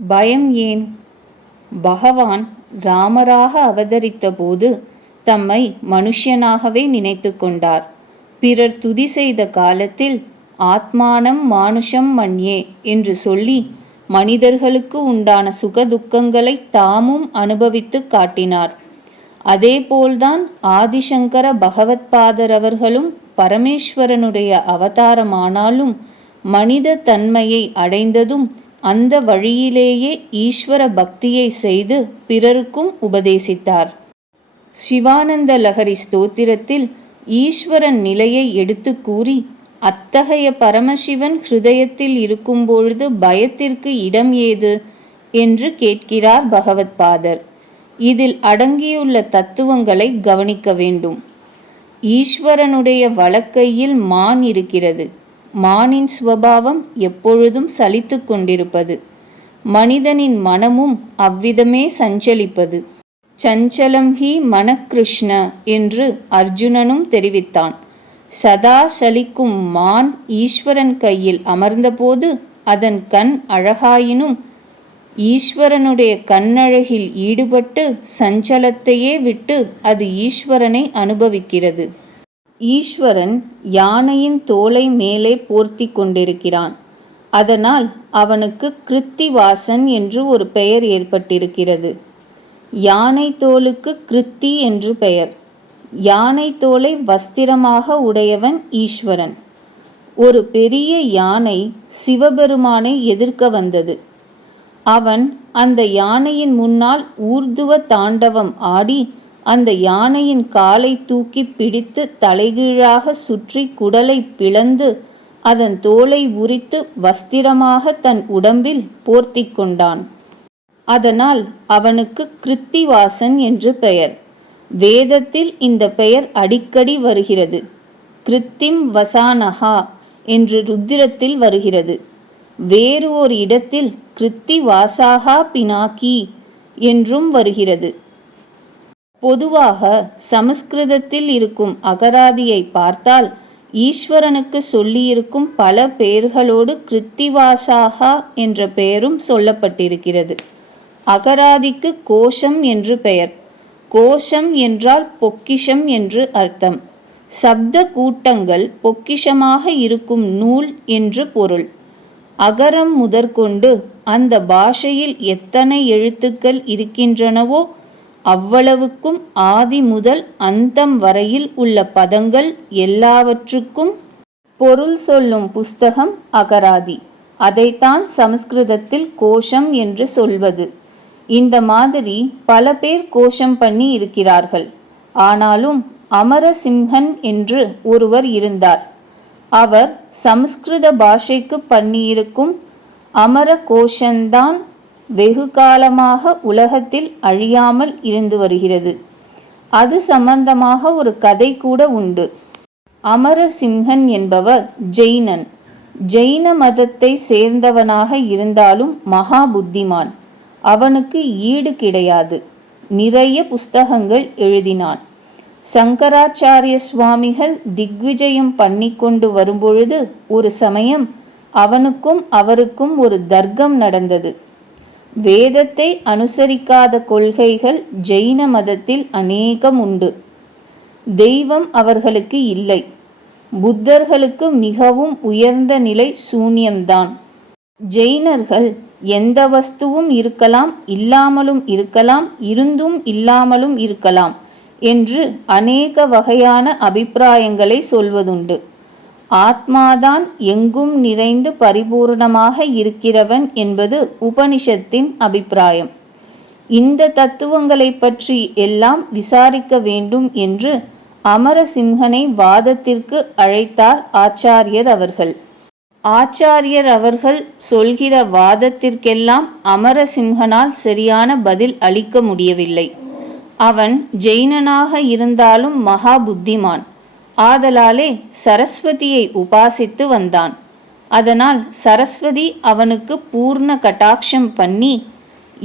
பயம் ஏன்? பகவான் ராமராக அவதரித்த போது தம்மை மனுஷ்யனாகவே நினைத்து கொண்டார். பிறர் துதி செய்த காலத்தில் ஆத்மானம் மானுஷம் மன்யே என்று சொல்லி மனிதர்களுக்கு உண்டான சுகதுக்கங்களை தாமும் அனுபவித்து காட்டினார். அதேபோல்தான் ஆதிசங்கர பகவத்பாதர் அவர்களும் பரமேஸ்வரனுடைய அவதாரமானாலும் மனித தன்மையை அடைந்ததும் அந்த வழியிலேயே ஈஸ்வர பக்தியை செய்து பிறருக்கும் உபதேசித்தார். சிவானந்த லஹரி ஸ்தோத்திரத்தில் ஈஸ்வரன் நிலையை எடுத்து கூறி, அத்தகைய பரமசிவன் ஹிருதயத்தில் இருக்கும்பொழுது பயத்திற்கு இடம் ஏது என்று கேட்கிறார் பகவத்பாதர். இதில் அடங்கியுள்ள தத்துவங்களை கவனிக்க வேண்டும். ஈஸ்வரனுடைய வலக்கையில் மான் இருக்கிறது. மானின் ஸ்வபாவம் எப்பொழுதும் சலித்து கொண்டிருப்பது. மனிதனின் மனமும் அவ்விதமே சஞ்சலிப்பது. சஞ்சலம் ஹி மனக்கிருஷ்ண என்று அர்ஜுனனும் தெரிவித்தான். சதா சலிக்கும் மான் ஈஸ்வரன் கையில் அமர்ந்தபோது அதன் கண் அழகாயினும் ஈஸ்வரனுடைய கண்ணழகில் ஈடுபட்டு சஞ்சலத்தையே விட்டு அது ஈஸ்வரனை அனுபவிக்கிறது. ஈஸ்வரன் யானையின் தோலை மேலே போர்த்தி கொண்டிருக்கிறான். அதனால் அவனுக்கு கிருத்திவாசன் என்று ஒரு பெயர் ஏற்பட்டிருக்கிறது. யானை தோலுக்கு கிருத்தி என்று பெயர். யானை தோலை வஸ்திரமாக உடையவன் ஈஸ்வரன். ஒரு பெரிய யானை சிவபெருமானை எதிர்க்க வந்தது. அவன் அந்த யானையின் முன்னால் ஊர்துவ தாண்டவம் ஆடி அந்த யானையின் காலை தூக்கி பிடித்து தலைகீழாக சுற்றி குடலை பிளந்து அதன் தோலை உரித்து வஸ்திரமாக தன் உடம்பில் போர்த்தி கொண்டான். அதனால் அவனுக்கு கிருத்திவாசன் என்று பெயர். வேதத்தில் இந்த பெயர் அடிக்கடி வருகிறது. கிருத்திம் வசானஹா என்று ருத்திரத்தில் வருகிறது. வேறு ஒரு இடத்தில் கிருத்திவாசாகா பினாக்கி என்றும் வருகிறது. பொதுவாக சமஸ்கிருதத்தில் இருக்கும் அகராதியை பார்த்தால் ஈஸ்வரனுக்கு சொல்லியிருக்கும் பல பெயர்களோடு கிருத்திவாசாகா என்ற பெயரும் சொல்லப்பட்டிருக்கிறது. அகராதிக்கு கோஷம் என்று பெயர். கோஷம் என்றால் பொக்கிஷம் என்று அர்த்தம். சப்த கூட்டங்கள் பொக்கிஷமாக இருக்கும் நூல் என்று பொருள். அகரம் முதற்கொண்டு அந்த பாஷையில் எத்தனை எழுத்துக்கள் இருக்கின்றனவோ அவ்வளவுக்கும் ஆதி முதல் அந்தம் வரையில் உள்ள பதங்கள் எல்லாவற்றுக்கும் பொருள் சொல்லும் புஸ்தகம் அகராதி. அதைத்தான் சமஸ்கிருதத்தில் கோஷம் என்று சொல்வது. இந்த மாதிரி பல பேர் கோஷம் பண்ணி இருக்கிறார்கள். ஆனாலும் அமரசிம்ஹன் என்று ஒருவர் இருந்தார். அவர் சமஸ்கிருத பாஷைக்கு பண்ணியிருக்கும் அமர கோஷந்தான் வெகு காலமாக உலகத்தில் அழியாமல் இருந்து வருகிறது. அது சம்பந்தமாக ஒரு கதை கூட உண்டு. அமரசிம்ஹன் என்பவர் ஜெயினன். ஜெயின மதத்தை சேர்ந்தவனாக இருந்தாலும் மகா புத்திமான். அவனுக்கு ஈடு கிடையாது. நிறைய புஸ்தகங்கள் எழுதினான். சங்கராச்சாரிய சுவாமிகள் திக்விஜயம் பண்ணி கொண்டு வரும்பொழுது ஒரு சமயம் அவனுக்கும் அவருக்கும் ஒரு தர்க்கம் நடந்தது. வேதத்தை அனுசரிக்காத கொள்கைகள் ஜெயின மதத்தில் அநேகம் உண்டு. தெய்வம் அவர்களுக்கு இல்லை. புத்தர்களுக்கு மிகவும் உயர்ந்த நிலை சூன்யம்தான். ஜெயினர்கள் எந்த வஸ்துவும் இருக்கலாம், இல்லாமலும் இருக்கலாம், இருந்தும் இல்லாமலும் இருக்கலாம் என்று அநேக வகையான அபிப்பிராயங்களை சொல்வதுண்டு. ஆத்மாதான் எங்கும் நிறைந்து பரிபூர்ணமாக இருக்கிறவன் என்பது உபனிஷத்தின் அபிப்பிராயம். இந்த தத்துவங்களை பற்றி எல்லாம் விசாரிக்க வேண்டும் என்று அமரசிம்ஹனை வாதத்திற்கு அழைத்தார் ஆச்சாரியர் அவர்கள். ஆச்சாரியர் அவர்கள் சொல்கிற வாதத்திற்கெல்லாம் அமரசிம்ஹனால் சரியான பதில் அளிக்க முடியவில்லை. அவன் ஜெயினனாக இருந்தாலும் மகா புத்திமான். ஆதலாலே சரஸ்வதியை உபாசித்து வந்தான். அதனால் சரஸ்வதி அவனுக்கு பூர்ண கட்டாட்சம் பண்ணி,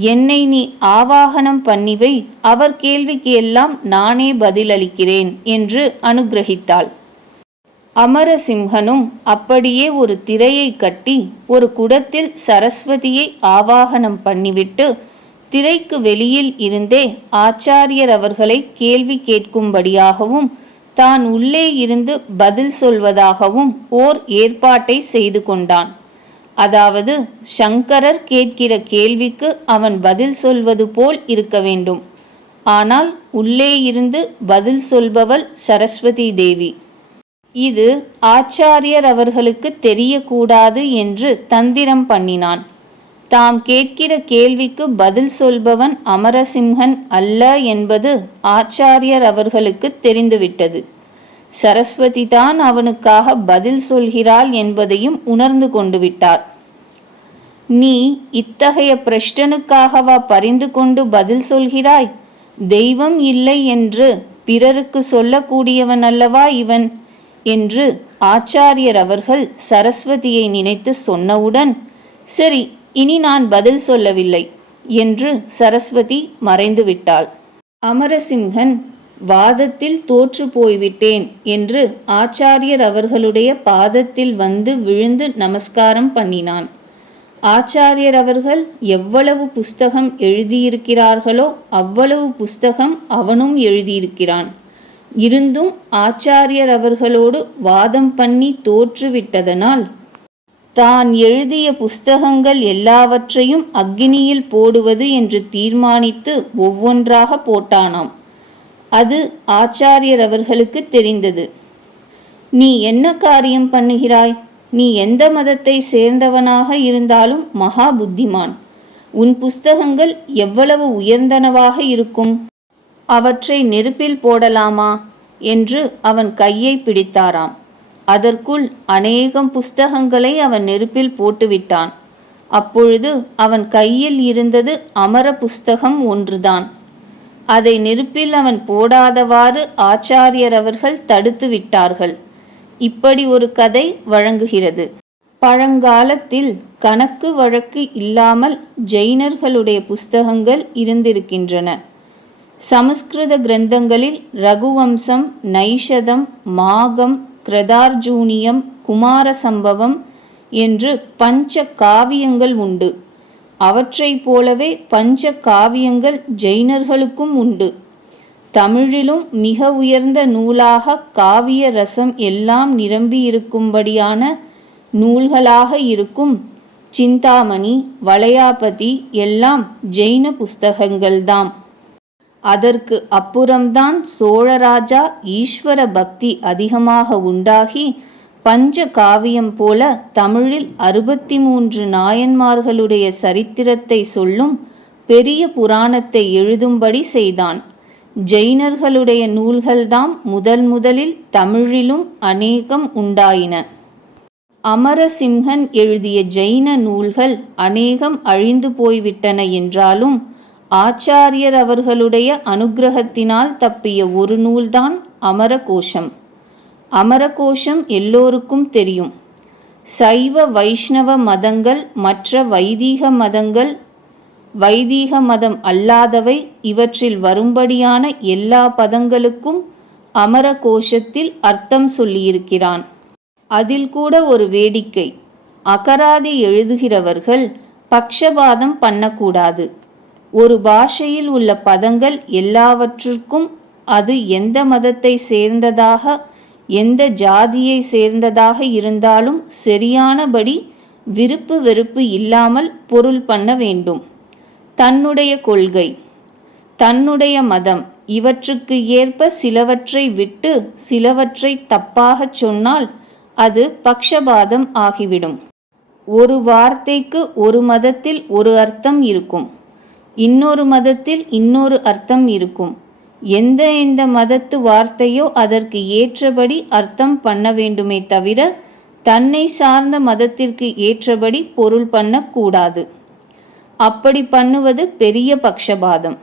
என்னை நீ ஆவாகனம் பண்ணிவை, அவர் கேள்விக்கு எல்லாம் நானே பதிலளிக்கிறேன் என்று அனுகிரகித்தாள். அமரசிம்ஹனும் அப்படியே ஒரு திரையை கட்டி ஒரு குடத்தில் சரஸ்வதியை ஆவாகனம் பண்ணிவிட்டு திரைக்கு வெளியில் இருந்தே ஆச்சாரியர் அவர்களை கேள்வி கேட்கும்படியாகவும் தான் உள்ளே இருந்து பதில் சொல்வதாகவும் ஓர் ஏற்பாட்டை செய்து கொண்டான். அதாவது சங்கரர் கேட்கிற கேள்விக்கு அவன் பதில் சொல்வது போல் இருக்க வேண்டும். ஆனால் உள்ளே இருந்து பதில் சொல்பவள் சரஸ்வதி தேவி. இது ஆச்சாரியர் அவர்களுக்கு தெரியக்கூடாது என்று தந்திரம் பண்ணினான். தாம் கேட்கிற கேள்விக்கு பதில் சொல்பவன் அமரசிம்ஹன் அல்ல என்பது ஆச்சாரியர் அவர்களுக்கு தெரிந்துவிட்டது. சரஸ்வதி தான் அவனுக்காக பதில் சொல்கிறாள் என்பதையும் உணர்ந்து கொண்டு விட்டார். நீ இத்தகைய பிரஷ்டனுக்காகவா பரிந்து கொண்டு பதில் சொல்கிறாய்? தெய்வம் இல்லை என்று பிறருக்கு சொல்லக்கூடியவன் அல்லவா இவன் என்று ஆச்சாரியர் அவர்கள் சரஸ்வதியை நினைத்து சொன்னவுடன், சரி, இனி நான் பதில் சொல்லவில்லை என்று சரஸ்வதி மறைந்து விட்டாள். அமரசிம்ஹன் வாதத்தில் தோற்று போய்விட்டேன் என்று ஆச்சாரியர் அவர்களுடைய பாதத்தில் வந்து விழுந்து நமஸ்காரம் பண்ணினான். ஆச்சாரியர் அவர்கள் எவ்வளவு புஸ்தகம் எழுதியிருக்கிறார்களோ அவ்வளவு புஸ்தகம் அவனும் எழுதியிருக்கிறான். இருந்தும் ஆச்சாரியர் அவர்களோடு வாதம் பண்ணி தோற்றுவிட்டதனால் தான் எழுதிய புஸ்தகங்கள் எல்லாவற்றையும் அக்கினியில் போடுவது என்று தீர்மானித்து ஒவ்வொன்றாக போட்டானாம். அது ஆச்சாரியர் அவர்களுக்கு தெரிந்தது. நீ என்ன காரியம் பண்ணுகிறாய்? நீ எந்த மதத்தை சேர்ந்தவனாக இருந்தாலும் மகா புத்திமான். உன் புஸ்தகங்கள் எவ்வளவு உயர்ந்தனவாக இருக்கும். அவற்றை நெருப்பில் போடலாமா என்று அவன் கையை பிடித்தாராம். அதற்குள் அநேகம் புஸ்தகங்களை அவன் நெருப்பில் போட்டுவிட்டான். அப்பொழுது அவன் கையில் இருந்தது அமர புஸ்தகம் ஒன்றுதான். அதை நெருப்பில் அவன் போடாதவாறு ஆச்சாரியர் அவர்கள் தடுத்து விட்டார்கள். இப்படி ஒரு கதை வழங்குகிறது. பழங்காலத்தில் கணக்கு வழக்கு இல்லாமல் ஜெயினர்களுடைய புஸ்தகங்கள் இருந்திருக்கின்றன. சமஸ்கிருத கிரந்தங்களில் ரகுவம்சம், நைஷதம், மாகம், கிருதார்ஜூனியம், குமார சம்பவம் என்று பஞ்ச காவியங்கள் உண்டு. அவற்றை போலவே பஞ்ச காவியங்கள் ஜெயினர்களுக்கும் உண்டு. தமிழிலும் மிக உயர்ந்த நூலாக காவிய ரசம் எல்லாம் நிரம்பியிருக்கும்படியான நூல்களாக இருக்கும் சிந்தாமணி, வளையாபதி எல்லாம் ஜெயின புஸ்தகங்கள்தாம். அதற்கு அப்புறம்தான் சோழராஜா ஈஸ்வர பக்தி அதிகமாக உண்டாகி பஞ்ச காவியம் போல தமிழில் 63 நாயன்மார்களுடைய சரித்திரத்தை சொல்லும் பெரிய புராணத்தை எழுதும்படி செய்தான். ஜெயினர்களுடைய நூல்கள்தாம் முதலில் தமிழிலும் அநேகம் உண்டாயின. அமரசிம்ஹன் எழுதிய ஜெயின நூல்கள் அநேகம் அழிந்து போய்விட்டன என்றாலும் ஆச்சாரியர் அவர்களுடைய அனுக்கிரகத்தினால் தப்பிய ஒரு நூல்தான் அமரகோஷம். அமரகோஷம் எல்லோருக்கும் தெரியும். சைவ வைஷ்ணவ மதங்கள், மற்ற வைதீக மதங்கள், வைதீக மதம் அல்லாதவை இவற்றில் வரும்படியான எல்லா பதங்களுக்கும் அமரகோஷத்தில் அர்த்தம் சொல்லியிருக்கிறான். அதில் கூட ஒரு வேடிக்கை. அகராதி எழுதுகிறவர்கள் பக்ஷபாதம் பண்ணக்கூடாது. ஒரு பாஷையில் உள்ள பதங்கள் எல்லாவற்றுக்கும் அது எந்த மதத்தை சேர்ந்ததாக, எந்த ஜாதியை சேர்ந்ததாக இருந்தாலும் சரியானபடி விருப்பு வெறுப்பு இல்லாமல் பொருள் பண்ண வேண்டும். தன்னுடைய கொள்கை, தன்னுடைய மதம் இவற்றுக்கு ஏற்ப சிலவற்றை விட்டு சிலவற்றை தப்பாகச் சொன்னால் அது பக்ஷபாதம் ஆகிவிடும். ஒரு வார்த்தைக்கு ஒரு மதத்தில் ஒரு அர்த்தம் இருக்கும், இன்னொரு மதத்தில் இன்னொரு அர்த்தம் இருக்கும். எந்த மதத்து வார்த்தையோ அதற்கு ஏற்றபடி அர்த்தம் பண்ண வேண்டுமே தவிர தன்னை சார்ந்த மதத்திற்கு ஏற்றபடி பொருள் பண்ணக்கூடாது. அப்படி பண்ணுவது பெரிய பக்ஷபாதம்.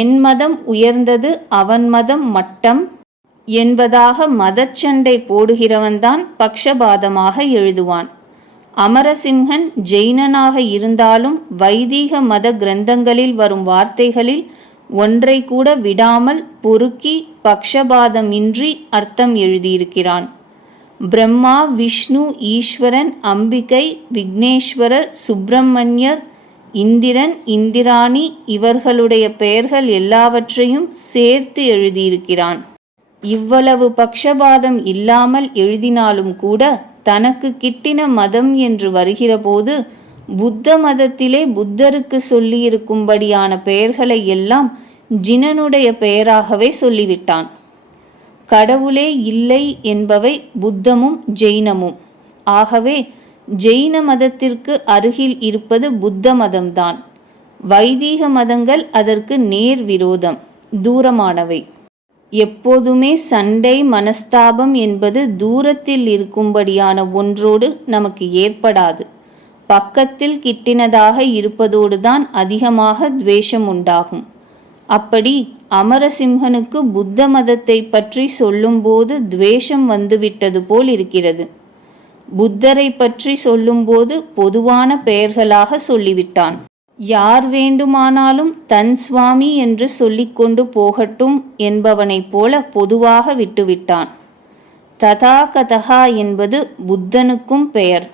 என் மதம் உயர்ந்தது, அவன் மதம் மட்டம் என்பதாக மதச்சண்டை போடுகிறவன்தான் பக்ஷபாதமாக எழுதுவான். அமரசிம்ஹன் ஜெயினனாக இருந்தாலும் வைதீக மத கிரந்தங்களில் வரும் வார்த்தைகளில் ஒன்றை கூட விடாமல் பொறுக்கி பக்ஷபாதமின்றி அர்த்தம் எழுதியிருக்கிறான். பிரம்மா, விஷ்ணு, ஈஸ்வரன், அம்பிகை, விக்னேஸ்வரர், சுப்பிரமணியர், இந்திரன், இந்திராணி இவர்களுடைய பெயர்கள் எல்லாவற்றையும் சேர்த்து எழுதியிருக்கிறான். இவ்வளவு பக்ஷபாதம் இல்லாமல் எழுதினாலும் கூட தனக்கு கிட்டின மதம் என்று வருகிறபோது புத்த மதத்திலே புத்தருக்கு சொல்லியிருக்கும்படியான பெயர்களை எல்லாம் ஜினனுடைய பெயராகவே சொல்லிவிட்டான். கடவுளே இல்லை என்பவை புத்தமும் ஜெயினமும். ஆகவே ஜெயின மதத்திற்கு அருகில் இருப்பது புத்த மதம்தான். வைதீக மதங்கள் அதற்கு நேர் விரோதம், தூரமானவை. எப்போதுமே சண்டை, மனஸ்தாபம் என்பது தூரத்தில் இருக்கும்படியான ஒன்றோடு நமக்கு ஏற்படாது. பக்கத்தில் கிட்டினதாக இருப்பதோடு தான் அதிகமாக துவேஷம் உண்டாகும். அப்படி அமரசிம்ஹனுக்கு புத்த மதத்தை பற்றி சொல்லும்போது துவேஷம் வந்துவிட்டது போல் இருக்கிறது. புத்தரை பற்றி சொல்லும்போது பொதுவான பெயர்களாக சொல்லிவிட்டான். யார் வேண்டுமானாலும் தன் சுவாமி என்று சொல்லிக்கொண்டு போகட்டும் என்பவனைப் போல பொதுவாக விட்டுவிட்டான். ததாகதா என்பது புத்தனுக்கும் பெயர்.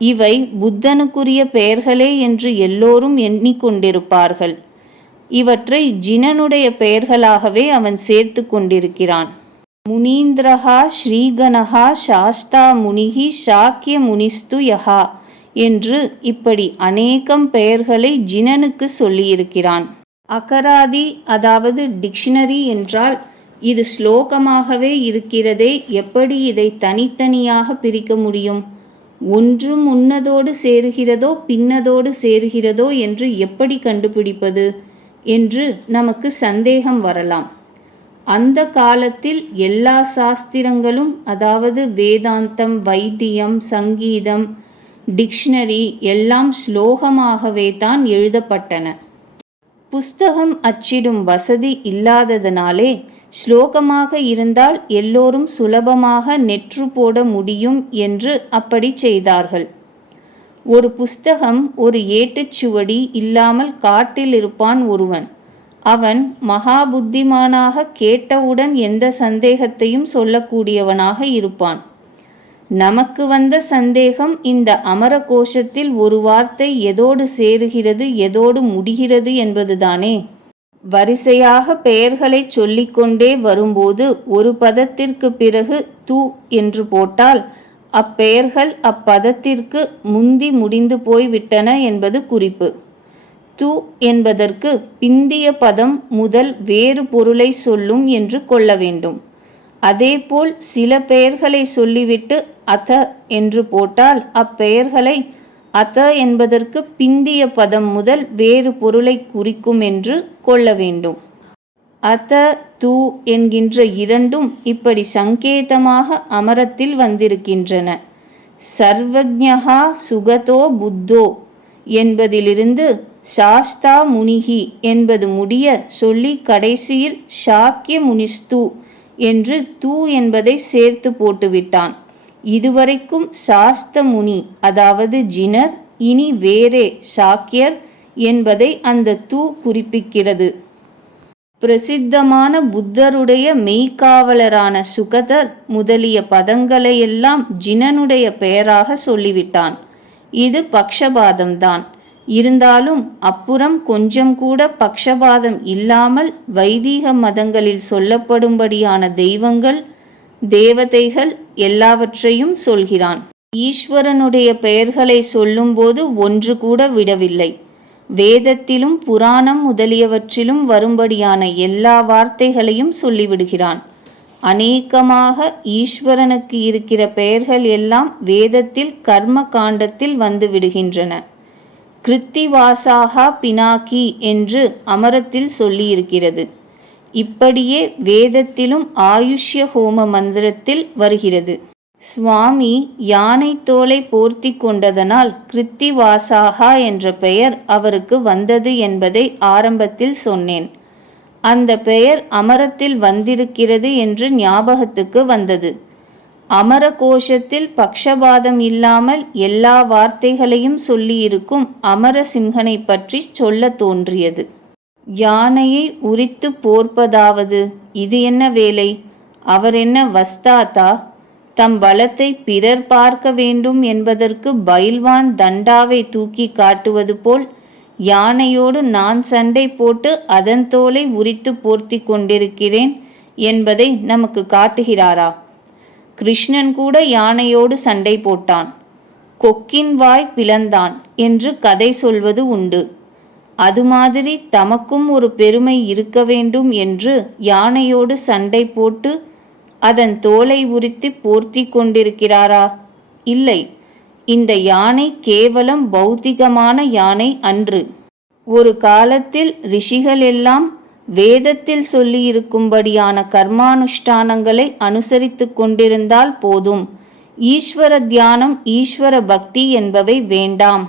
இவை புத்தனுக்குரிய பெயர்களே என்று எல்லோரும் எண்ணிக்கொண்டிருப்பார்கள். இவற்றை ஜினனுடைய பெயர்களாகவே அவன் சேர்த்து கொண்டிருக்கிறான். முனீந்திரஹா, ஸ்ரீகணஹா, சாஸ்தா முனிகி, சாக்கிய முனிஸ்து யஹா என்று இப்படி அநேகம் பெயர்களை ஜினனுக்கு சொல்லியிருக்கிறான். அகராதி, அதாவது டிக்ஷனரி என்றால் இது ஸ்லோகமாகவே இருக்கிறதே, எப்படி இதை தனித்தனியாக பிரிக்க முடியும்? ஒன்று முன்னதோடு சேருகிறதோ பின்னதோடு சேருகிறதோ என்று எப்படி கண்டுபிடிப்பது என்று நமக்கு சந்தேகம் வரலாம். அந்த காலத்தில் எல்லா சாஸ்திரங்களும், அதாவது வேதாந்தம், வைத்தியம், சங்கீதம், டிக்ஷனரி எல்லாம் ஸ்லோகமாகவே தான் எழுதப்பட்டன. புஸ்தகம் அச்சிடும் வசதி இல்லாததனாலே ஸ்லோகமாக இருந்தால் எல்லோரும் சுலபமாக நெற்று போட முடியும் என்று அப்படி செய்தார்கள். ஒரு புஸ்தகம், ஒரு ஏட்டுச்சுவடி இல்லாமல் காட்டில் இருப்பான் ஒருவன். அவன் மகா புத்திமானாக, கேட்டவுடன் எந்த சந்தேகத்தையும் சொல்லக்கூடியவனாக இருப்பான். நமக்கு வந்த சந்தேகம், இந்த அமர கோஷத்தில் ஒரு வார்த்தை எதோடு சேருகிறது, எதோடு முடிகிறது என்பதுதானே. வரிசையாக பெயர்களை சொல்லிக்கொண்டே வரும்போது ஒரு பதத்திற்கு பிறகு து என்று போட்டால் அப்பெயர்கள் அப்பதத்திற்கு முந்தி முடிந்து போய்விட்டன என்பது குறிப்பு. து என்பதற்கு பிந்திய பதம் முதல் வேறு பொருளை சொல்லும் என்று கொள்ள வேண்டும். அதேபோல் சில பெயர்களை சொல்லிவிட்டு அத என்று போட்டால் அப்பெயர்களை அத என்பதற்கு பிந்திய பதம் முதல் வேறு பொருளை குறிக்கும் என்று கொள்ள வேண்டும். அத, து என்கின்ற இரண்டும் இப்படி சங்கேதமாக அமரத்தில் வந்திருக்கின்றன. சர்வஜ்ஞா சுகதோ புத்தோ என்பதிலிருந்து சாஸ்தா முனிகி என்பது முடிய சொல்லி கடைசியில் சாக்கிய முனிஸ்து என்று து என்பதை சேர்த்து போட்டுவிட்டான். இதுவரைக்கும் சாஸ்த முனி, அதாவது ஜினர், இனி வேறே சாக்கியர் என்பதை அந்த து குறிப்பிக்கிறது. பிரசித்தமான புத்தருடைய மெய்காவலரான சுகதர் முதலிய பதங்களையெல்லாம் ஜினனுடைய பெயராக சொல்லிவிட்டான். இது பக்ஷபாதம்தான். இருந்தாலும் அப்புறம் கொஞ்சம் கூட பக்ஷபாதம் இல்லாமல் வைதீக மதங்களில் சொல்லப்படும்படியான தெய்வங்கள், தேவதைகள் எல்லாவற்றையும் சொல்கிறான். ஈஸ்வரனுடைய பெயர்களை சொல்லும்போது ஒன்று கூட விடவில்லை. வேதத்திலும் புராணம் முதலியவற்றிலும் வரும்படியான எல்லா வார்த்தைகளையும் சொல்லிவிடுகிறான். அநேகமாக ஈஸ்வரனுக்கு இருக்கிற பெயர்கள் எல்லாம் வேதத்தில் கர்ம காண்டத்தில் வந்து விடுகின்றன. கிருத்திவாசாகா பினாக்கி என்று அமரத்தில் சொல்லியிருக்கிறது. இப்படியே வேதத்திலும் ஆயுஷ்ய ஹோம மந்திரத்தில் வருகிறது. சுவாமி யானை தோலை போர்த்தி கொண்டதனால் கிருத்திவாசாகா என்ற பெயர் அவருக்கு வந்தது என்பதை ஆரம்பத்தில் சொன்னேன். அந்த பெயர் அமரத்தில் வந்திருக்கிறது என்று ஞாபகத்துக்கு வந்தது. அமர கோஷத்தில் பக்ஷபாதம் இல்லாமல் எல்லா வார்த்தைகளையும் சொல்லியிருக்கும் அமரசிம்ஹனை பற்றி சொல்ல தோன்றியது. யானையை உரித்து போர்ப்பதாவது இது என்ன வேலை? அவர் என்ன வஸ்தாத்தா? தம் பலத்தை பிறர் பார்க்க வேண்டும் என்பதற்கு பயில்வான் தண்டாவை தூக்கி காட்டுவது போல் யானையோடு நான் சண்டை போட்டு அதன் தோலை உரித்து போர்த்தி கொண்டிருக்கிறேன் என்பதை நமக்கு காட்டுகிறாரா? கிருஷ்ணன் கூட யானையோடு சண்டை போட்டான், கொக்கின் வாய் பிளந்தான் என்று கதை சொல்வது உண்டு. அது மாதிரி தமக்கும் ஒரு பெருமை இருக்க வேண்டும் என்று யானையோடு சண்டை போட்டு அதன் தோலை உரித்து போர்த்தி கொண்டிருக்கிறாரா? இல்லை, இந்த யானை கேவலம் பௌத்திகமான யானை அன்று. ஒரு காலத்தில் ரிஷிகள் எல்லாம் வேதத்தில் சொல்லியிருக்கும்படியான கர்மானுஷ்டானங்களை அனுசரித்து கொண்டிருந்தால் போதும், ஈஸ்வர தியானம் ஈஸ்வர பக்தி என்பவை வேண்டாம்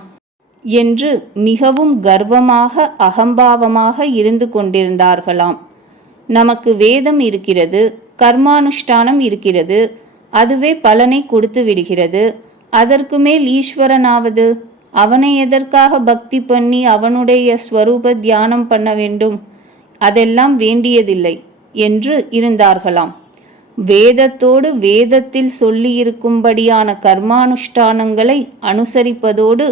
என்று மிகவும் கர்வமாக அகம்பாவமாக இருந்து கொண்டிருந்தார்களாம். நமக்கு வேதம் இருக்கிறது, கர்மானுஷ்டானம் இருக்கிறது, அதுவே பலனை கொடுத்து விடுகிறது. அதற்கு மேல் ஈஸ்வரனாவது? அவனை எதற்காக பக்தி பண்ணி அவனுடைய ஸ்வரூப தியானம் பண்ண வேண்டும்? அதெல்லாம் வேண்டியதில்லை என்று இருந்தார்களாம். வேதத்தோடு வேதத்தில் சொல்லியிருக்கும்படியான கர்மானுஷ்டானங்களை அனுசரிப்பதோடு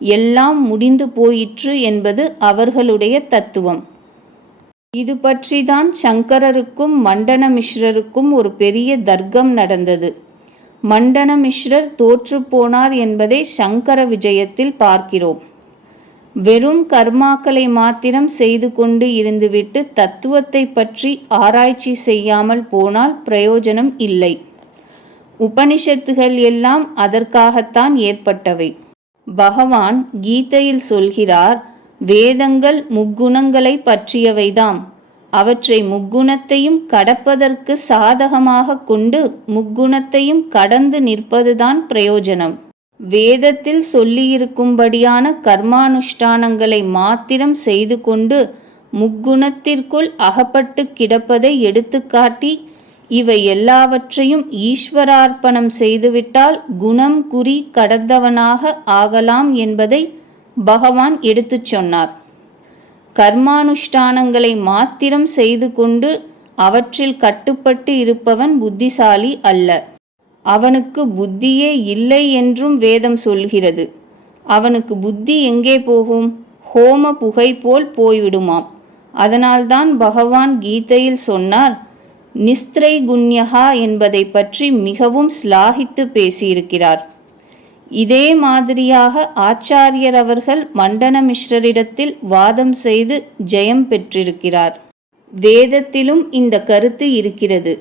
எல்லாம் முடிந்து போயிற்று என்பது அவர்களுடைய தத்துவம். இது பற்றிதான் சங்கரருக்கும் மண்டன மிஸ்ரருக்கும் ஒரு பெரிய தர்க்கம் நடந்தது. மண்டன மிஸ்ரர் தோற்று போனார் என்பதை சங்கர விஜயத்தில் பார்க்கிறோம். வெறும் கர்மாக்களை மாத்திரம் செய்து கொண்டு இருந்துவிட்டு தத்துவத்தை பற்றி ஆராய்ச்சி செய்யாமல் போனால் பிரயோஜனம் இல்லை. உபனிஷத்துகள் எல்லாம் அதற்காகத்தான் ஏற்பட்டவை. பகவான் கீதையில் சொல்கிறார், வேதங்கள் முக்குணங்களை பற்றியவைதாம். அவற்றை முக்குணத்தையும் கடப்பதற்கு சாதகமாக கொண்டு முக்குணத்தையும் கடந்து நிற்பதுதான் பிரயோஜனம். வேதத்தில் சொல்லியிருக்கும்படியான கர்மானுஷ்டானங்களை மாத்திரம் செய்து கொண்டு முக்குணத்திற்குள் அகப்பட்டு கிடப்பதை எடுத்துக்காட்டி இவை எல்லாவற்றையும் ஈஸ்வரார்ப்பணம் செய்துவிட்டால் குணம் குறி கடந்தவனாக ஆகலாம் என்பதை பகவான் எடுத்துச் சொன்னார். கர்மானுஷ்டானங்களை மாத்திரம் செய்து கொண்டு அவற்றில் கட்டுப்பட்டு இருப்பவன் புத்திசாலி அல்ல. அவனுக்கு புத்தியே இல்லை என்றும் வேதம் சொல்கிறது. அவனுக்கு புத்தி எங்கே போகும்? ஹோம புகை போல் போய்விடுமாம். அதனால்தான் பகவான் கீதையில் சொன்னார், நிஸ்திரைகுண்யகா என்பதை பற்றி மிகவும் ஸ்லாகித்து பேசியிருக்கிறார். இதே மாதிரியாக ஆச்சாரியர் அவர்கள் மண்டன மிஸ்ரரிடத்தில் வாதம் செய்து ஜெயம் பெற்றிருக்கிறார். வேதத்திலும் இந்த கருத்து இருக்கிறது.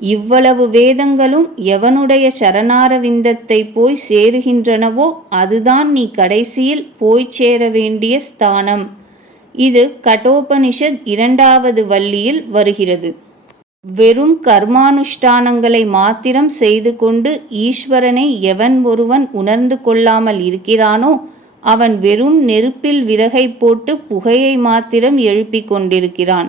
இவ்வளவு வேதங்களும் எவனுடைய சரணாரவிந்தத்தை போய் சேருகின்றனவோ அதுதான் நீ கடைசியில் போய் சேர வேண்டிய ஸ்தானம். இது கட்டோபனிஷத் 2வது வள்ளியில் வருகிறது. வெறும் கர்மானுஷ்டானங்களை மாத்திரம் செய்து கொண்டு ஈஸ்வரனை எவன் ஒருவன் உணர்ந்து கொள்ளாமல் இருக்கிறானோ அவன் வெறும் நெருப்பில் விறகை போட்டு புகையை மாத்திரம் எழுப்பிக் கொண்டிருக்கிறான்.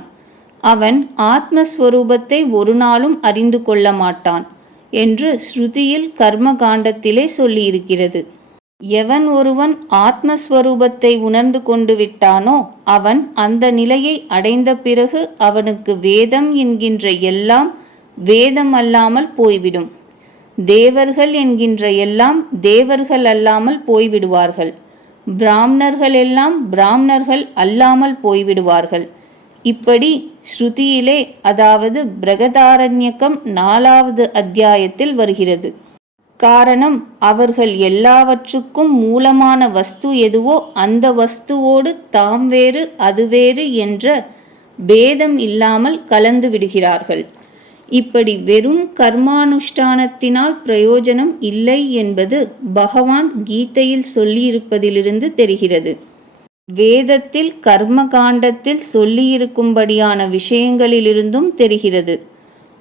அவன் ஆத்மஸ்வரூபத்தை ஒரு நாளும் அறிந்து கொள்ள மாட்டான் என்று ஸ்ருதியில் கர்மகாண்டத்திலே சொல்லியிருக்கிறது. எவன் ஒருவன் ஆத்மஸ்வரூபத்தை உணர்ந்து கொண்டு விட்டானோ அவன் அந்த நிலையை அடைந்த பிறகு அவனுக்கு வேதம் என்கின்ற எல்லாம் வேதம் அல்லாமல் போய்விடும். தேவர்கள் என்கின்ற எல்லாம் தேவர்கள் அல்லாமல் போய்விடுவார்கள். பிராமணர்கள் எல்லாம் பிராமணர்கள் அல்லாமல் போய்விடுவார்கள். இப்படி ஸ்ருதியிலே, அதாவது பிரகதாரண்யகம் 4வது அத்தியாயத்தில் வருகிறது. காரணம், அவர்கள் எல்லாவற்றுக்கும் மூலமான வஸ்து எதுவோ அந்த வஸ்துவோடு தாம் வேறு அது வேறு என்ற பேதம் இல்லாமல் கலந்து விடுகிறார்கள். இப்படி வெறும் கர்மானுஷ்டானத்தினால் பிரயோஜனம் இல்லை என்பது பகவான் கீதையில் சொல்லியிருப்பதிலிருந்து தெரிகிறது. வேதத்தில் கர்மகாண்டத்தில் சொல்லியிருக்கும்படியான விஷயங்களிலிருந்தும் தெரிகிறது.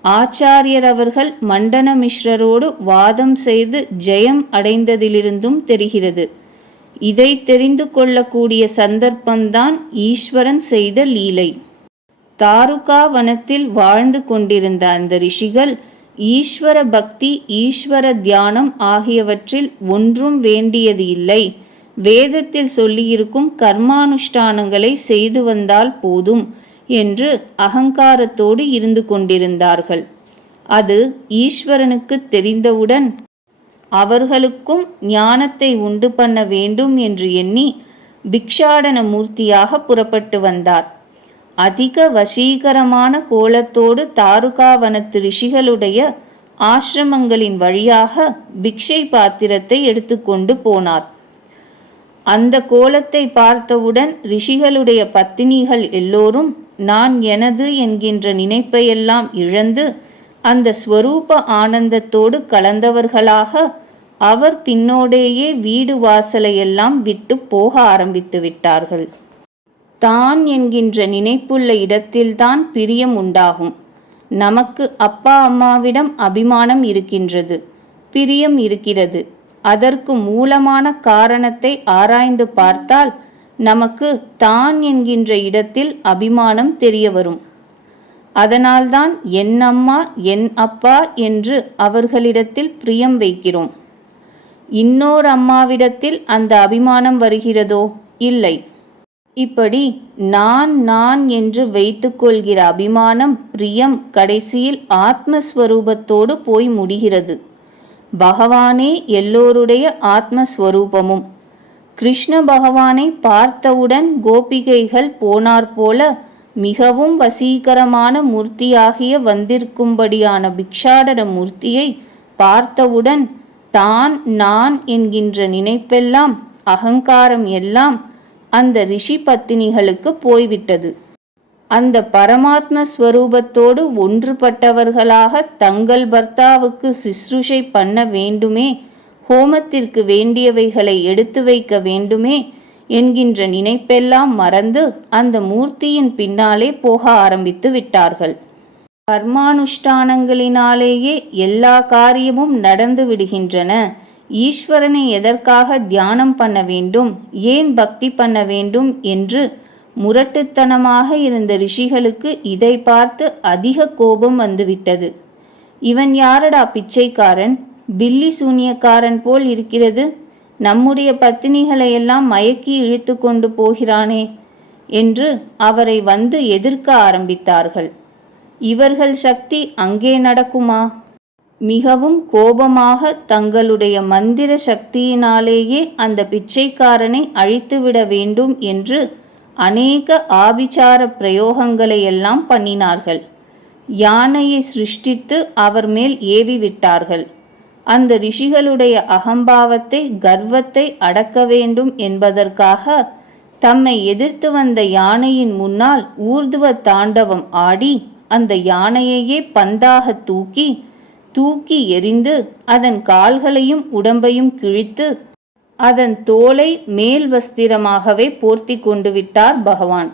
ஆச்சாரியர் அவர்கள் மண்டன மிஸ்ரரோடு வாதம் செய்து ஜெயம் அடைந்ததிலிருந்தும் தெரிகிறது. இதை தெரிந்து கொள்ளக்கூடிய சந்தர்ப்பம்தான் ஈஸ்வரன் செய்த லீலை. தாருகா வனத்தில் வாழ்ந்து கொண்டிருந்த அந்த ரிஷிகள் ஈஸ்வர பக்தி ஈஸ்வர தியானம் ஆகியவற்றில் ஒன்றும் வேண்டியது இல்லை, வேதத்தில் சொல்லியிருக்கும் கர்மானுஷ்டானங்களை செய்து வந்தால் போதும் என்று அகங்காரத்தோடு இருந்து கொண்டிருந்தார்கள். அது ஈஸ்வரனுக்கு தெரிந்தவுடன் அவர்களுக்கும் ஞானத்தை உண்டு பண்ண வேண்டும் என்று எண்ணி பிக்ஷாடன மூர்த்தியாக புறப்பட்டு வந்தார். அதிக வசீகரமான கோலத்தோடு தாருகாவனத்து ரிஷிகளுடைய ஆசிரமங்களின் வழியாக பிக்ஷை பாத்திரத்தை எடுத்துக்கொண்டு போனார். அந்த கோலத்தை பார்த்தவுடன் ரிஷிகளுடைய பத்தினிகள் எல்லோரும் நான் எனது என்கின்ற நினைப்பையெல்லாம் இழந்து அந்த ஸ்வரூப ஆனந்தத்தோடு கலந்தவர்களாக அவர் பின்னோடேயே வீடு வாசலையெல்லாம் விட்டு போக ஆரம்பித்து விட்டார்கள். தான் என்கின்ற நினைப்புள்ள இடத்தில்தான் பிரியம் உண்டாகும். நமக்கு அப்பா அம்மாவிடம் அபிமானம் இருக்கின்றது, பிரியம் இருக்கிறது. அதற்கு மூலமான காரணத்தை ஆராய்ந்து பார்த்தால் நமக்கு தான் என்கின்ற இடத்தில் அபிமானம் தெரிய வரும். அதனால்தான் என் அம்மா என் அப்பா என்று அவர்களிடத்தில் பிரியம் வைக்கிறோம். இன்னொரு அம்மாவிடத்தில் அந்த அபிமானம் வருகிறதோ? இல்லை. இப்படி நான் நான் என்று வைத்துக்கொள்கிற அபிமானம் பிரியம் கடைசியில் ஆத்மஸ்வரூபத்தோடு போய் முடிகிறது. பகவானே எல்லோருடைய ஆத்மஸ்வரூபமும். கிருஷ்ண பகவானை பார்த்தவுடன் கோபிகைகள் போனாற்போல மிகவும் வசீகரமான மூர்த்தியாகிய வந்திருக்கும்படியான பிக்ஷாடன மூர்த்தியை பார்த்தவுடன் தான் நான் என்கின்ற நினைப்பெல்லாம் அகங்காரம் எல்லாம் அந்த ரிஷி பத்தினிகளுக்கு போய்விட்டது. அந்த பரமாத்ம ஸ்வரூபத்தோடு ஒன்றுபட்டவர்களாக தங்கள் பர்த்தாவுக்கு சிஸ்ருஷை பண்ண வேண்டுமே, ஹோமத்திற்கு வேண்டியவைகளை எடுத்து வைக்க வேண்டுமே என்கின்ற நினைப்பெல்லாம் மறந்து அந்த மூர்த்தியின் பின்னாலே போக ஆரம்பித்து விட்டார்கள். கர்மானுஷ்டானங்களினாலேயே எல்லா காரியமும் நடந்து விடுகின்றன. ஈஸ்வரனை எதற்காக தியானம் பண்ண வேண்டும், ஏன் பக்தி பண்ண வேண்டும் என்று முரட்டுத்தனமாக இருந்த ரிஷிகளுக்கு இதை பார்த்து அதிக கோபம் வந்துவிட்டது. இவன் யாரடா பிச்சைக்காரன், பில்லி சூனியக்காரன் போல் இருக்கிறது, நம்முடைய பத்தினிகளையெல்லாம் மயக்கி இழுத்து கொண்டு போகிறானே என்று அவரை வந்து எதிர்க்க ஆரம்பித்தார்கள். இவர்கள் சக்தி அங்கே நடக்குமா? மிகவும் கோபமாக தங்களுடைய மந்திர சக்தியினாலேயே அந்த பிச்சைக்காரனை அழித்துவிட வேண்டும் என்று அநேக ஆபிசார பிரயோகங்களை எல்லாம் பண்ணினார்கள். யானையை சிருஷ்டித்து அவர் மேல் ஏவி விட்டார்கள். அந்த ரிஷிகளுடைய அகம்பாவத்தை கர்வத்தை அடக்க வேண்டும் என்பதற்காக தம்மை எதிர்த்து வந்த யானையின் முன்னால் ஊர்துவ தாண்டவம் ஆடி அந்த யானையையே பந்தாக தூக்கி எறிந்து அதன் கால்களையும் உடம்பையும் கிழித்து அதன் தோலை மேல் வஸ்திரமாகவே போர்த்தி கொண்டு விட்டார் பகவான்.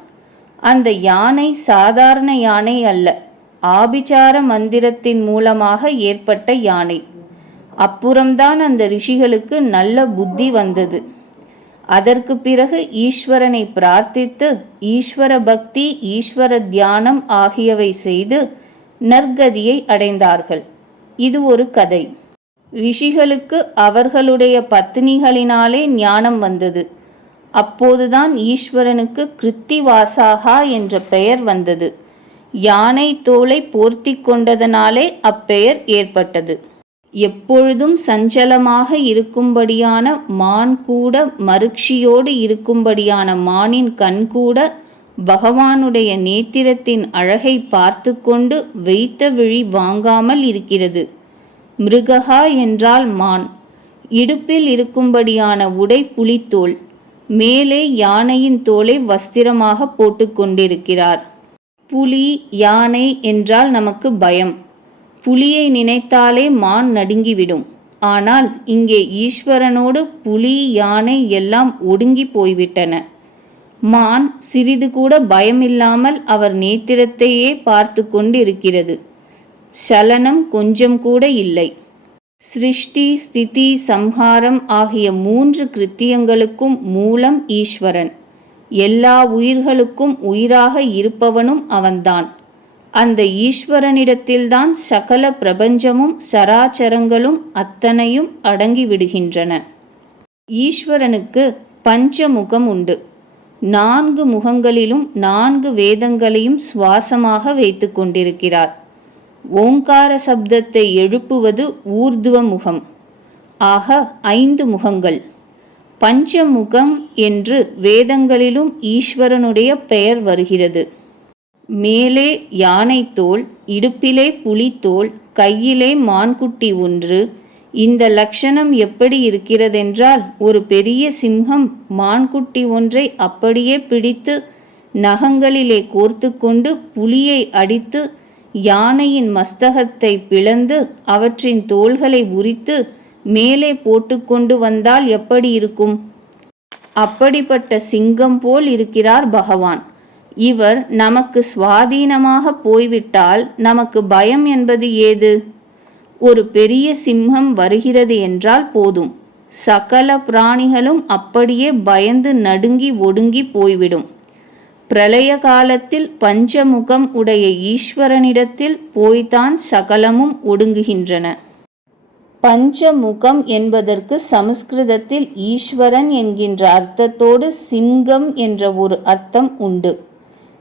அந்த யானை சாதாரண யானை அல்ல, ஆபிசார மந்திரத்தின் மூலமாக ஏற்பட்ட யானை. அப்புறம்தான் அந்த ரிஷிகளுக்கு நல்ல புத்தி வந்தது. அதற்கு பிறகு ஈஸ்வரனை பிரார்த்தித்து ஈஸ்வர பக்தி ஈஸ்வர தியானம் ஆகியவை செய்து நற்கதியை அடைந்தார்கள். இது ஒரு கதை. ரிஷிகளுக்கு அவர்களுடைய பத்னிகளினாலே ஞானம் வந்தது. அப்போதுதான் ஈஸ்வரனுக்கு கிருத்திவாசாகா என்ற பெயர் வந்தது. யானை தோலை போர்த்தி கொண்டதனாலே அப்பெயர் ஏற்பட்டது. எப்பொழுதும் சஞ்சலமாக இருக்கும்படியான மான் கூட, மருட்சியோடு இருக்கும்படியான மானின் கண் கூட பகவானுடைய நேத்திரத்தின் அழகை பார்த்து கொண்டு வைத்த விழி வாங்காமல் இருக்கிறது. மிருகா என்றால் மான். இடுப்பில் இருக்கும்படியான உடை புலித்தோல். மேலே யானையின் தோலை வஸ்திரமாக போட்டு கொண்டிருக்கிறார். புலி யானை என்றால் நமக்கு பயம். புலியை நினைத்தாலே மான் நடுங்கிவிடும். ஆனால் இங்கே ஈஸ்வரனோடு புலி யானை எல்லாம் ஒடுங்கி போய்விட்டன. மான் சிறிது கூட பயமில்லாமல் அவர் நேத்திரத்தையே பார்த்து கொண்டிருக்கிறது. சலனம் கொஞ்சம் கூட இல்லை. சிருஷ்டி ஸ்திதி சம்ஹாரம் ஆகிய 3 கிருத்தியங்களுக்கும் மூலம் ஈஸ்வரன். எல்லா உயிர்களுக்கும் உயிராக இருப்பவனும் அவன்தான். அந்த ஈஸ்வரனிடத்தில்தான் சகல பிரபஞ்சமும் சராச்சரங்களும் அத்தனையும் அடங்கிவிடுகின்றன. ஈஸ்வரனுக்கு பஞ்சமுகம் உண்டு. 4 முகங்களிலும் 4 வேதங்களையும் சுவாசமாக வைத்து கொண்டிருக்கிறார். ஓங்கார சப்தத்தை எழுப்புவது ஊர்துவ முகம். ஆக 5 முகங்கள். பஞ்சமுகம் என்று வேதங்களிலும் ஈஸ்வரனுடைய பெயர் வருகிறது. மேலே யானை தோல், இடுப்பிலே புலித்தோல், கையிலே மான்குட்டி ஒன்று. இந்த லட்சணம் எப்படி இருக்கிறதென்றால், ஒரு பெரிய சிம்ஹம் மான்குட்டி ஒன்றை அப்படியே பிடித்து நகங்களிலே கோர்த்து கொண்டு புலியை அடித்து யானையின் மஸ்தகத்தை பிளந்து அவற்றின் தோள்களை உரித்து மேலே போட்டுக்கொண்டு வந்தால் எப்படி இருக்கும்? அப்படிப்பட்ட சிங்கம் போல் இருக்கிறார் பகவான். இவர் நமக்கு சுவாதீனமாக போய்விட்டால் நமக்கு பயம் என்பது ஏது? ஒரு பெரிய சிம்ஹம் வருகிறது என்றால் போதும், சகல பிராணிகளும் அப்படியே பயந்து நடுங்கி ஒடுங்கி போய்விடும். பிரளய காலத்தில் பஞ்சமுகம் உடைய ஈஸ்வரனிடத்தில் போய்தான் சகலமும் ஒடுங்குகின்றன. பஞ்சமுகம் என்பதற்கு சமஸ்கிருதத்தில் ஈஸ்வரன் என்கின்ற அர்த்தத்தோடு சிங்கம் என்ற ஒரு அர்த்தம் உண்டு.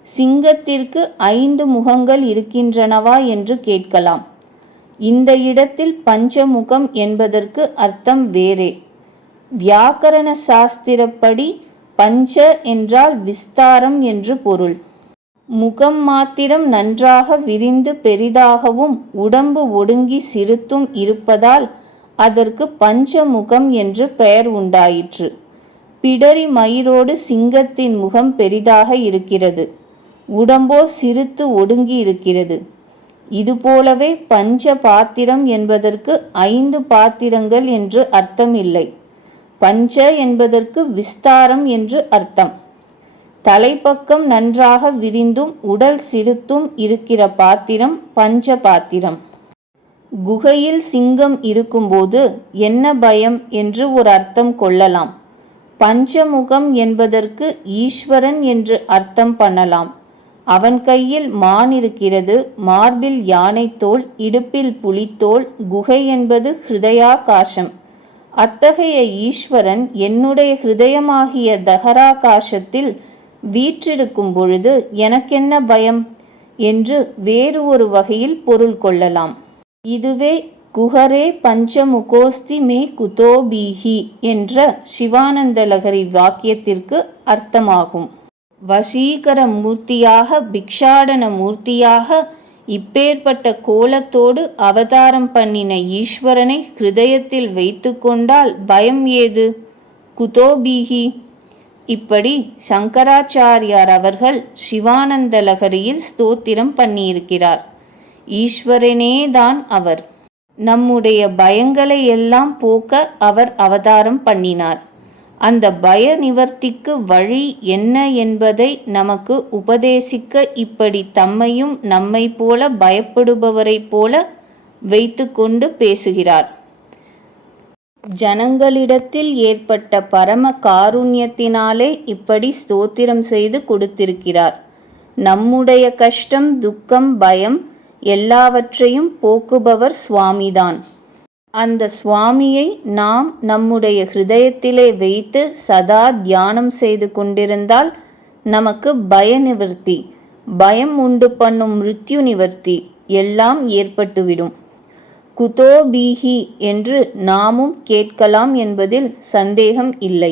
சிங்கத்திற்கு 5 முகங்கள் இருக்கின்றனவா என்று கேட்கலாம். இந்த இடத்தில் பஞ்சமுகம் என்பதற்கு அர்த்தம் வேறே. வியாக்கரண சாஸ்திரப்படி பஞ்ச என்றால் விஸ்தாரம் என்று பொருள். முகம் மாத்திரம் நன்றாக விரிந்து பெரிதாகவும் உடம்பு ஒடுங்கி சிறுத்தும் இருப்பதால் அதற்கு பஞ்சமுகம் என்று பெயர் உண்டாயிற்று. பிடரி மயிரோடு சிங்கத்தின் முகம் பெரிதாக இருக்கிறது, உடம்போ சிறுத்து ஒடுங்கி இருக்கிறது. இதுபோலவே பஞ்ச பாத்திரம் என்பதற்கு 5 பாத்திரங்கள் என்று அர்த்தம் இல்லை. பஞ்ச என்பதற்கு விஸ்தாரம் என்று அர்த்தம். தலைப்பக்கம் நன்றாக விரிந்தும் உடல் சிறுத்தும் இருக்கிற பாத்திரம் பஞ்ச பாத்திரம். குகையில் சிங்கம் இருக்கும்போது என்ன பயம் என்று ஒரு அர்த்தம் கொள்ளலாம். பஞ்சமுகம் என்பதற்கு ஈஸ்வரன் என்று அர்த்தம் பண்ணலாம். அவன் கையில் மான் இருக்கிறது, மார்பில் யானைத்தோல், இடுப்பில் புலித்தோல். குகை என்பது ஹிருதயாகாசம். அத்தகைய ஈஸ்வரன் என்னுடைய ஹிருதயமாகிய தகராகாசத்தில் வீற்றிருக்கும் பொழுது எனக்கென்ன பயம் என்று வேறு ஒரு வகையில் பொருள் கொள்ளலாம். இதுவே குஹரே பஞ்சமுகோஸ்தி மே குதோபீஹி என்ற சிவானந்த லகரி வாக்கியத்திற்கு அர்த்தமாகும். வசீகர மூர்த்தியாக, பிக்ஷாடன மூர்த்தியாக இப்பேற்பட்ட கோலத்தோடு அவதாரம் பண்ணின ஈஸ்வரனை ஹிருதயத்தில் வைத்து கொண்டால் பயம் ஏது? குதோபீஹி. இப்படி சங்கராச்சாரியார் அவர்கள் சிவானந்த லகரியில் ஸ்தோத்திரம் பண்ணியிருக்கிறார். ஈஸ்வரனேதான் அவர். நம்முடைய பயங்களை எல்லாம் போக்க அவர் அவதாரம் பண்ணினார். அந்த பய நிவர்த்திக்கு வழி என்ன என்பதை நமக்கு உபதேசிக்க இப்படி தம்மையும் நம்மை போல பயப்படுபவரைப் போல வைத்து கொண்டு பேசுகிறார். ஜனங்களிடத்தில் ஏற்பட்ட பரம காருண்யத்தினாலே இப்படி ஸ்தோத்திரம் செய்து கொடுத்திருக்கிறார். நம்முடைய கஷ்டம், துக்கம், பயம் எல்லாவற்றையும் போக்குபவர் சுவாமிதான். அந்த சுவாமியை நாம் நம்முடைய ஹிருதயத்திலே வைத்து சதா தியானம் செய்து கொண்டிருந்தால் நமக்கு பய நிவர்த்தி, பயம் உண்டு பண்ணும் மிருத்யு நிவர்த்தி எல்லாம் ஏற்பட்டுவிடும். குதோபீஹி என்று நாமும் கேட்கலாம் என்பதில் சந்தேகம் இல்லை.